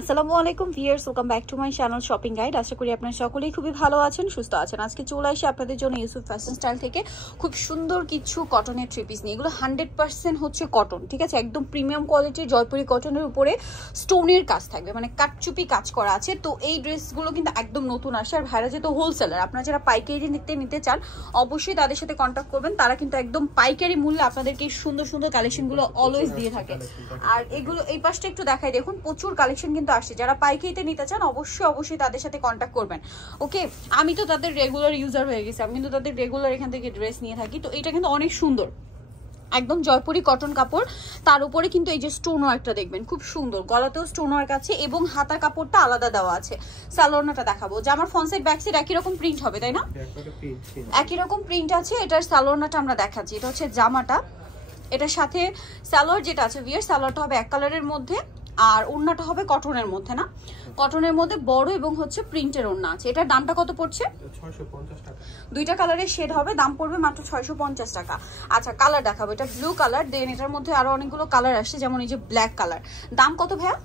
আসসালামু আলাইকুম viewers, welcome back to my channel shopping guide. আশা করি আপনারা সকলেই খুবই ভালো আছেন, সুস্থ আছেন। আজকে চলে আসি আপনাদের জন্য ইউসুফ ফ্যাশন স্টাইল থেকে খুব সুন্দর কিছু কটনের থ্রি পিস নিয়ে। এগুলো 100% হচ্ছে কটন, ঠিক আছে, একদম প্রিমিয়াম কোয়ালিটির জয়পুরি কটনের উপরে স্টোনের কাজ থাকবে, মানে কাটচুপি কাজ করা আছে। তো এই ড্রেসগুলো কিন্তু একদম নতুন আসে, আর ভাইরা যেহেতু হোলসেলার, আপনারা যারা পাইকারি নিতে চান অবশ্যই তাদের সাথে কন্ট্যাক্ট করবেন। তারা কিন্তু একদম পাইকারি মূল্যে আপনাদেরকে সুন্দর সুন্দর কালেকশনগুলো অলওয়েজ দিয়ে থাকে। আর এগুলো এই পাশটা একটু দেখাই, দেখুন প্রচুর কালেকশন কিন্তু আসছে। যারা পাইকারিতে নিতে চান অবশ্যই তাদের সাথে কন্ট্যাক্ট করবেন। ওকে, আমি তো তাদের রেগুলার ইউজার হয়ে গেছি, আমি কিন্তু তাদের রেগুলার এখান থেকে ড্রেস নিয়ে থাকি। তো এটা কিন্তু অনেক সুন্দর, একদম জয়পুরি কটন কাপড়, তার উপরে কিন্তু এই যে স্টোন ওয়ার্কটা দেখবেন খুব সুন্দর, গলাতেও স্টোন ওয়ার্ক আছে এবং হাতার কাপড়টা আলাদা দেওয়া আছে। সালোয়ারটা দেখাবো, যে আমার ফ্রন্ট সাইড ব্যাক সাইড একই রকম প্রিন্ট হবে, তাই না? একই রকম প্রিন্ট আছে। এটার সালোয়ারটা আমরা দেখাচ্ছি, এটা হচ্ছে জামাটা, এটার সাথে সালোয়ার যেটা আছে ভিয়ার, সালোয়ারটা হবে এক কালারের মধ্যে, আর ওড়নাটা হবে কটনের মধ্যে, না কটনের মধ্যে বড় এবং হচ্ছে প্রিন্টের ওড়না আছে। এটার দামটা কত পড়ছে? 650 টাকা। দুইটা কালারের শেড হবে, দাম পড়বে মাত্র 650 টাকা। আচ্ছা, কালার দেখাবো, এটা ব্লু কালার, দেন এটার মধ্যে আরো অনেকগুলো কালার আসছে, যেমন এই যে ব্ল্যাক কালার। দাম কত ভাইয়া?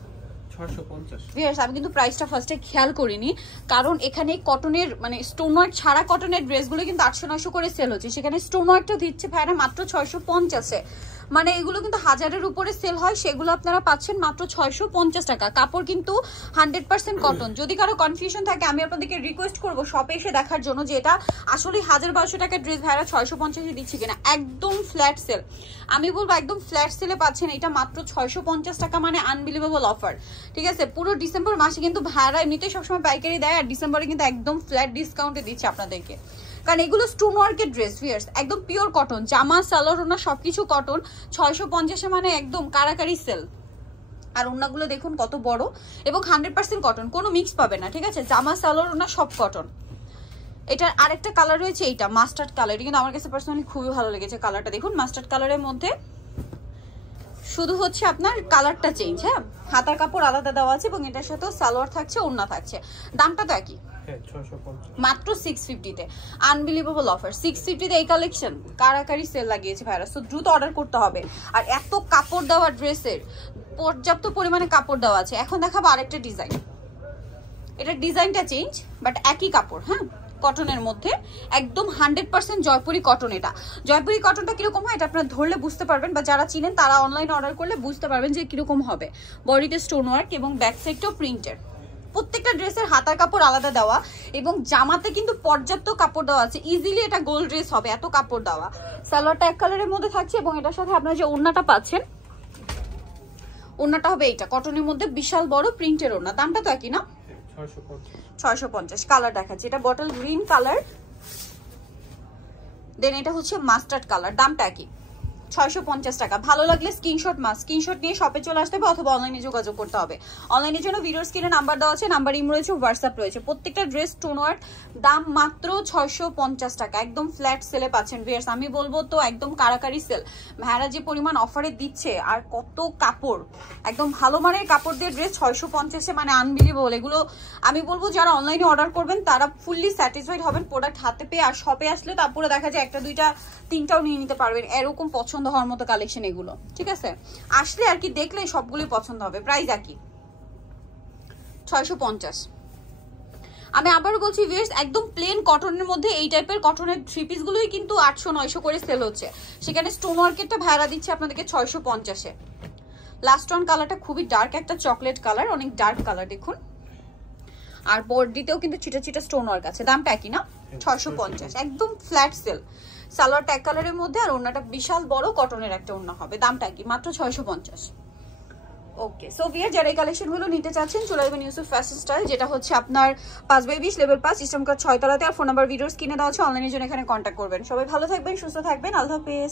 650। আমি কিন্তু প্রাইসটা ফার্স্টে খেয়াল করিনি, কারণ এখানে কটনের মানে স্টোন ওয়ার্ক ছাড়া কটনের ড্রেসগুলো কিন্তু 800-900 করে সেল হচ্ছে, সেখানে স্টোন ওয়ার্কটা দিচ্ছে ভাইরা মাত্র 650-এ। মানে এগুলো কিন্তু 1000-এর উপরে সেল হয়, সেগুলো আপনারা পাচ্ছেন মাত্র 650 টাকা। কাপড় কিন্তু 100% কটন। যদি কারো কনফিউশন থাকে আমি আপনাদেরকে রিকোয়েস্ট করবো শপে এসে দেখার জন্য, যে এটা আসলে 1000-1200 টাকার ড্রেস ভাইরা 650-এ দিচ্ছে কিনা। একদম ফ্ল্যাট সেল, আমি বলবো একদম ফ্ল্যাট সেলে পাচ্ছেন এটা মাত্র 650 টাকা, মানে আনবিলিভেবল অফার। ঠিক আছে, পুরো ডিসেম্বর মাসে কিন্তু ভাইরা এমনিতেই সবসময় পাইকারি দেয়, আর ডিসেম্বরে কিন্তু একদম ফ্ল্যাট ডিসকাউন্টে দিচ্ছে আপনাদেরকে, কারণ এগুলো স্টোন ওয়ার্কের ড্রেস ভিয়ার্স, একদম পিওর কটন, জামা সালোয়ার ওনা সবকিছু কটন। 650-এ মানে একদম কারাকারি সেল। আর ওনাগুলো দেখুন কত বড় এবং 100% কটন, কোনো মিক্স পাবে না, ঠিক আছে। জামা সালোয়ার ওনা সব কটন। এটার আরেকটা কালার রয়েছে, এইটা মাস্টার্ড কালার, কিন্তু আমার কাছে পার্সোনালি খুবই ভালো লেগেছে কালারটা। দেখুন মাস্টার্ড কালারের মধ্যে শুধু হচ্ছে আপনার কালারটা চেঞ্জ, হ্যাঁ, হাতার কাপড় আলাদা দেওয়া আছে এবং এটার সাথেও সালোয়ার থাকছে, ওড়না থাকছে। দামটা তো একই, মাত্র 650-তে। আনবিলিভেবল অফার, 650-তে এই কালেকশন কারাকারি সেল লাগিয়েছে ভাইরা, সো দ্রুত অর্ডার করতে হবে। আর এত কাপড় দেওয়া ড্রেসের পর্যাপ্ত পরিমাণে কাপড় দেওয়া আছে। এখন দেখাবো আরেকটা ডিজাইন, এটার ডিজাইনটা চেঞ্জ বাট একই কাপড়, হ্যাঁ, কটনের মধ্যে একদম 100% জয়পুরি কটন। এটা জয়পুরি কটনটা কিরকম হয় এটা আপনারা ধরলে বুঝতে পারবেন, বা যারা চিনেন তারা অনলাইনে অর্ডার করলে বুঝতে পারবেন যে কিরকম হবে। বডিতে স্টোন ওয়ার্ক এবং ব্যাক সাইডটাও প্রিন্টের। প্রত্যেকটা ড্রেসের হাতার কাপড় আলাদা দেওয়া এবং জামাতে কিন্তু পর্যাপ্ত কাপড় দেওয়া আছে, ইজিলি এটা গোল্ড ড্রেস হবে, এত কাপড় দেওয়া। সালোয়ারটা এক কালারের মধ্যে থাকছে এবং এটার সাথে আপনারা যে ওড়নাটা পাচ্ছেন, ওড়নাটা হবে এইটা কটনের মধ্যে বিশাল বড় প্রিন্টের ওড়না। দামটা তো একই না? 650। কালার দেখাচ্ছি, এটা বটল গ্রিন কালার, দেন এটা হচ্ছে মাস্টার্ড কালার। দামটা একই, 650 টাকা। ভালো লাগলে স্ক্রিনশট নিয়ে শপে চলে আসতে হবে অথবা অনলাইনে যোগাযোগ করতে হবে। অনলাইনের জন্য ভিডিওর স্ক্রিনে নাম্বার দেওয়া আছে, নাম্বার ইম রয়েছে, হোয়াটসঅ্যাপ রয়েছে। প্রত্যেকটা ড্রেস স্টোন ওয়ার্ক, দাম মাত্র 650 টাকা, একদম ফ্ল্যাট সেলে পাচ্ছেন ভিউয়ার্স। আমি বলবো তো একদম কারাকারি সেল, ভাইরা যে পরিমাণ অফারে দিচ্ছে, আর কত কাপড়, একদম ভালো মানের কাপড় দিয়ে ড্রেস 650-এ, মানে আনবিলিভেবল। এগুলো আমি বলবো যারা অনলাইনে অর্ডার করবেন তারা ফুললি স্যাটিসফাইড হবেন প্রোডাক্ট হাতে পেয়ে, আর শপে আসলে তারপরে দেখা যায় একটা দুইটা তিনটাও নিয়ে নিতে পারবেন, এরকম পছন্দ হওয়ার মতো কালেকশন এগুলো, ঠিক আছে। আসলে আর কি দেখলে সবগুলোই পছন্দ হবে। প্রাইস একই, 650। আমি আবারও বলছি ভিউয়ার্স, একদম প্লেন কটনের মধ্যে এই টাইপের কটনের থ্রি পিস গুলোই কিন্তু 800-900 করে সেল হচ্ছে, সেখানে স্টোন ওয়ার্কেরটা ভাড়া দিচ্ছে আপনাদেরকে 650-এ। লাস্ট ওয়ান কালারটা খুবই ডার্ক, একটা চকলেট কালার, অনেক ডার্ক কালার দেখুন, আর বডিতেও কিন্তু ছিটা ছিটা স্টোন ওয়ার্ক আছে। দামটা একই না? 650, একদম ফ্ল্যাট সেল। সালোয়ারটা এক কালারের মধ্যে আর ওড়নাটা বিশাল বড় কটনের একটা ওড়না হবে। দামটা কি? মাত্র 650। ওকে, সো ভিউয়ার যারা এই কালেকশনগুলো নিতে চাচ্ছেন চলে যাবেন ইউসুফ ফ্যাশন স্টাইল, যেটা হচ্ছে আপনার 5/20 লেভেল 5 সিস্টেম কার্ড 6 তলাতে, আর ফোন নাম্বার ভিডিওর স্ক্রিনে দেওয়া আছে। অনলাইনের জন্য এখানে কন্ট্যাক্ট করবেন। সবাই ভালো থাকবেন, সুস্থ থাকবেন, আল্লাহ হাফেজ।